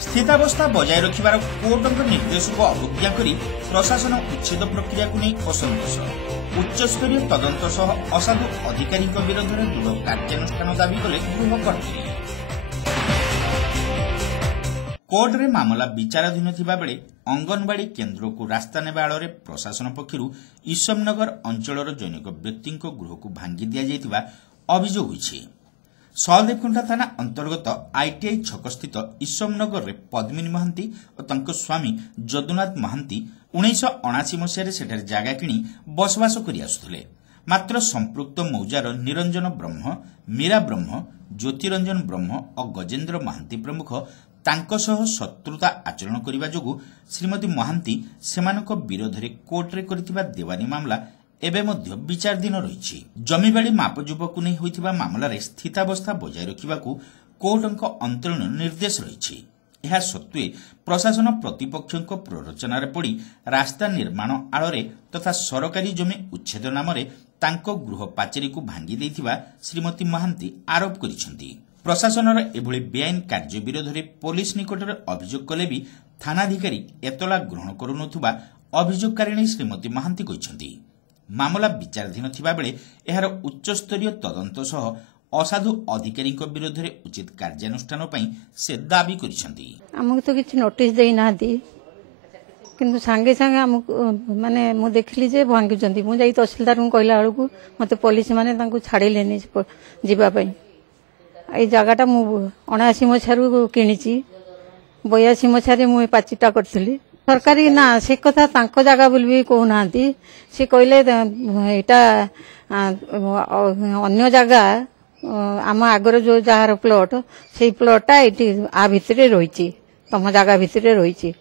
स्थितावस्था बजाय रखिबार कोर्टଙ୍କ निर्देशको अवज्ञा करी प्रशासन उच्छेद प्रक्रिया को नहीं असंतोष उच्चस्तरीय तदंत सह असाधु अधिकारी विरोध में दृढ़ कार्यानुष्ठान दाबी कले गृहकर्त्री। कोर्ट रे मामला विचाराधीन थिबा बेले अंगनवाड़ी केन्द्र को रास्ता नेबा आड़ प्रशासन पक्षरु ईश्वरनगर अंचलर जैनिक व्यक्ति गृह को भांगी दिया जायतिबा अभियोग होइछि। सहदेवकुंडा थाना अंतर्गत आईटीआई छक स्थित ईश्वरनगर में पद्मिनी महांती और तांको स्वामी जदुनाथ महांती 1979 मसीह सेठारे जागा किणी बसवास करि आसुथिले। मात्र संपृक्त मौजार निरंजन ब्रह्म, मीरा ब्रह्म, ज्योतिरंजन ब्रह्म और गजेन्द्र महांती प्रमुख तांको सह शत्रुता आचरण करिबा जोगु श्रीमती महांती सेमानक विरोध में कोर्ट रे करथिबा देवानी मामला एबे मध्य विचाराधीन रही। जमीबाड़ी मापजुप को नहीं होइथिबा मामलार स्थितावस्था बजाय रखिबाकू कोर्टଙ୍କ अंतरीण निर्देश रही। यह सत्वे प्रशासन प्रतिपक्षों प्ररोचनार पड़ी रास्ता निर्माण आड़े तथा सरकारी जमी उच्छेद नाम तांको गृह पाचेरी को भांगी देथिबा श्रीमती महांती आरोप करिसेंती। प्रशासनर एभली बेआईन कार्य विरोध में पुलिस निकट में अभियोग कले भी थानाधिकारी एतला ग्रहण करुनथुबा अभियोगकारिणी श्रीमती महांती कहिसेंती। मामला विचाराधीन थिबा बेले एहार उच्चस्तरीय तदंत सह असाधु अधिकारी विरोध में उचित कार्यानुष्ठान पई से दाबी करिसेंती। हमको तो किछि नोटिस देई नाथि किंतु सांगे सांगे हमको माने मु देखली जे भांगुचंती मु जाई तहसीलदार को कहला बेलू मते पुलिस माने तांको छाड़िलेनी जीवा पई। ए जगहटा मु 79 मछारु किनिची 82 मछारे मु पाचिटा करथली सरकारी ना से कथा तांको जगह बोली भी कहना सी कहले एटा अन्य जगह आम आगर जो जार प्लॉट से प्लॉटा ये आ भितर रही तुम जगह भितर रही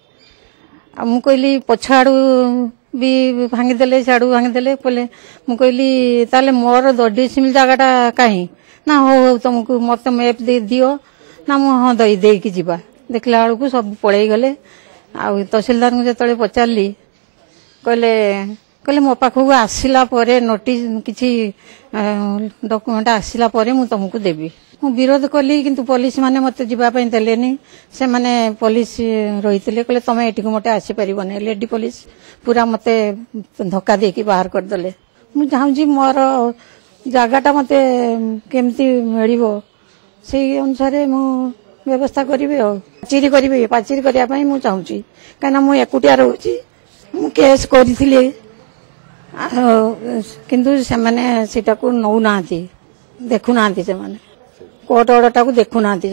मु कहली पछाड़ू भी भांगीदे साड़ू भांगीदे बोले मु कहली ताले मोर 10 डिसिमिल जगहटा कहीं ना हो तुमको मत मैप दे दियो ना मु हाँ देकी जीवा देखला बेलू सब पलि गले। आउ तहसीलदार को जो पचारि कहले कहले मो पाखक आसला नोटिस किसी डॉक्यूमेंट आसला मु तुमको देवी मु विरोध कली किंतु पुलिस माने मते जीवाई देलेनी से माने पुलिस रही कहले तुम ये मोटे आसीपर लेडी पुलिस पूरा मते धक्का देकी बाहर करदे। मु चाहूँ मोर जगहटा मते केमती मिल से अनुसार मु व्यवस्था करी पाचेरी करी पाचेरी करने मुझे चाहूँगी कहीं मुझे एकुटिया रोची मु केस करी किंतु से माने नौना देखुना से कोर्ट ऑर्डर टाक देखुना से